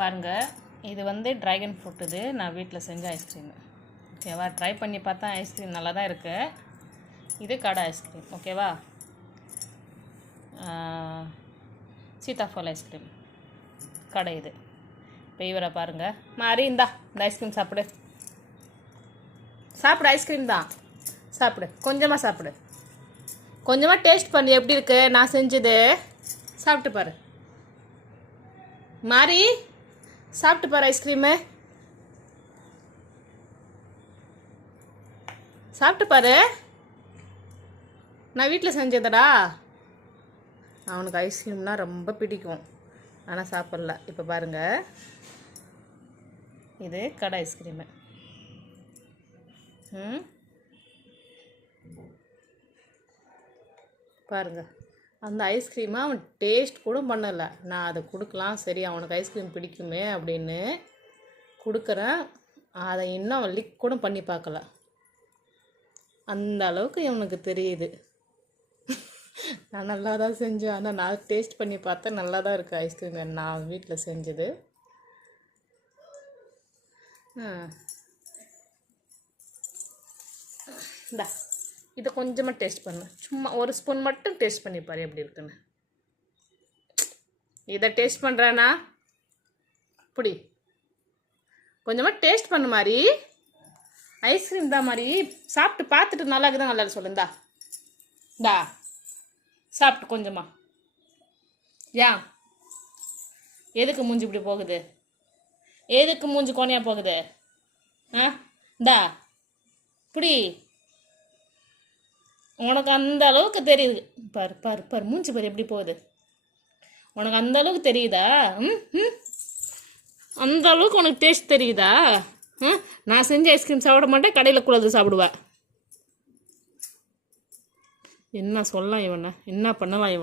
பாருங்கள், இது வந்து ட்ராகன் ஃப்ரூட். இது நான் வீட்டில் செஞ்ச ஐஸ்கிரீம். ஓகேவா? ட்ரை பண்ணி பார்த்தா ஐஸ்கிரீம் நல்லா தான் இருக்குது. இது கடை ஐஸ்கிரீம். ஓகேவா? சீத்தாஃபால் ஐஸ்கிரீம் கடை இது. இப்போ இவரை பாருங்கள். மாறி இந்த ஐஸ்கிரீம் சாப்பிடு. சாப்பிடு, ஐஸ்கிரீம் தான் சாப்பிடு. கொஞ்சமாக சாப்பிடு. கொஞ்சமாக டேஸ்ட் பண்ணி எப்படி இருக்கு நான் செஞ்சது. சாப்பிட்டு பாரு. மாறி சாப்பிட்டு பாரு ஐஸ்கிரீமு. சாப்பிட்டு பாரு. நான் வீட்டில் செஞ்சதடா. அவனுக்கு ஐஸ்கிரீம்னால் ரொம்ப பிடிக்கும், ஆனால் சாப்பிடல. இப்போ பாருங்க, இது கடை ஐஸ்கிரீமு. பாருங்க, அந்த ஐஸ்கிரீமை அவன் டேஸ்ட் கூட பண்ணலை. நான் அதை கொடுக்கலாம், சரி அவனுக்கு ஐஸ்கிரீம் பிடிக்குமே அப்படின்னு கொடுக்குறேன். அதை இன்னும் அவன் லிக் கூட பண்ணி பார்க்கல. அந்த அளவுக்கு இவனுக்கு தெரியுது. நான் நல்லா தான் செஞ்சேன், ஆனால் நான் டேஸ்ட் பண்ணி பார்த்தேன், நல்லா தான் இருக்குது ஐஸ்கிரீம் நான் வீட்டில் செஞ்சது. இந்தா இதை கொஞ்சமாக டேஸ்ட் பண்ணு. சும்மா ஒரு ஸ்பூன் மட்டும் டேஸ்ட் பண்ணிப்பாரு எப்படி இருக்குன்னு. இதை டேஸ்ட் பண்ணுறானா? இப்படி கொஞ்சமாக டேஸ்ட் பண்ணு மாதிரி. ஐஸ்கிரீம் தான் மாதிரி. சாப்பிட்டு பார்த்துட்டு நல்லா இருக்குதான் நல்லா சொல்லுந்தா. இந்தா சாப்பிட்டு கொஞ்சமாக. ஏன் எதுக்கு மூஞ்சி இப்படி போகுது? எதுக்கு மூஞ்சி கோணையாக போகுது? இந்தா இப்படி. உனக்கு அந்த அளவுக்கு தெரியுது. பாரு பாரு பாரு, மூஞ்சி பாரு எப்படி போகுது. உனக்கு அந்த அளவுக்கு தெரியுதா? அந்த அளவுக்கு உனக்கு டேஸ்ட் தெரியுதா? நான் செஞ்ச ஐஸ்கிரீம் சாப்பிட மாட்டேன், கடையில் கூட சாப்பிடுவேன். என்ன சொல்லலாம் இவனை, என்ன பண்ணலாம் இவன்?